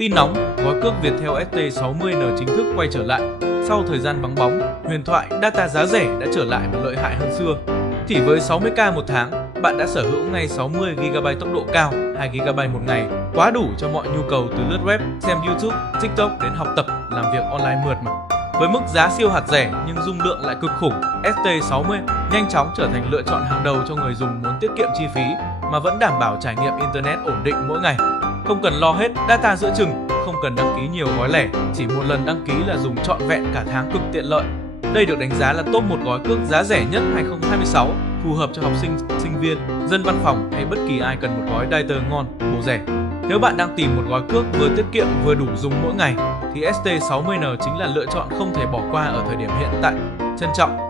Tin nóng, gói cước Viettel ST60N chính thức quay trở lại. Sau thời gian vắng bóng, huyền thoại data giá rẻ đã trở lại và lợi hại hơn xưa. Chỉ với 60k một tháng, bạn đã sở hữu ngay 60GB tốc độ cao, 2GB một ngày, quá đủ cho mọi nhu cầu từ lướt web, xem YouTube, TikTok đến học tập, làm việc online mượt mà. Với mức giá siêu hạt rẻ nhưng dung lượng lại cực khủng, ST60 nhanh chóng trở thành lựa chọn hàng đầu cho người dùng muốn tiết kiệm chi phí mà vẫn đảm bảo trải nghiệm internet ổn định mỗi ngày. Không cần lo hết data giữa chừng, không cần đăng ký nhiều gói lẻ, chỉ một lần đăng ký là dùng trọn vẹn cả tháng cực tiện lợi. Đây được đánh giá là top một gói cước giá rẻ nhất 2026, phù hợp cho học sinh, sinh viên, dân văn phòng hay bất kỳ ai cần một gói data ngon, bổ rẻ. Nếu bạn đang tìm một gói cước vừa tiết kiệm vừa đủ dùng mỗi ngày, thì ST60N chính là lựa chọn không thể bỏ qua ở thời điểm hiện tại. Trân trọng,